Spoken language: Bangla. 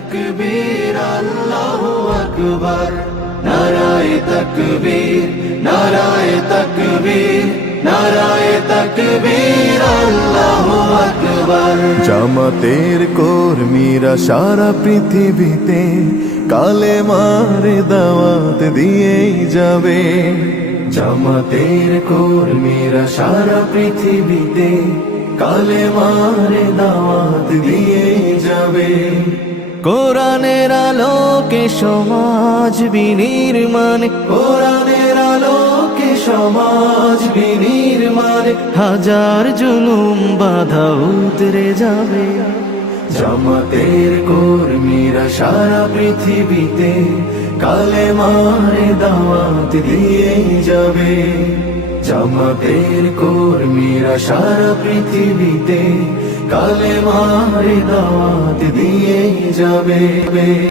তাকবীর আল্লাহু আকবার, নারায়ে তাকবীর, নারায়ে তাকবীর, নারায়ে তাকবীর আল্লাহু আকবার। জামাতের কর্মীরা সারা পৃথিবীতে কালেমার দাওয়াত দিয়েই যাবে। জামাতের কর্মীরা সারা পৃথিবীতে কালেমার দাওয়াত দিয়েই যাবে। কোরআনের আলোকে সমাজ বিনির্মাণ, কোরআনের আলোকে সমাজ বিনির্মাণ, হাজার জুলুম বাধা উতরে যাবে। জামাতের কর্মীরা সারা পৃথিবীতে কালেমার দাওয়াত দিয়েই যাবে। জামাতের কর্মীরা সারা পৃথিবীতে কালেমার দাওয়াত দিয়েই যাবে।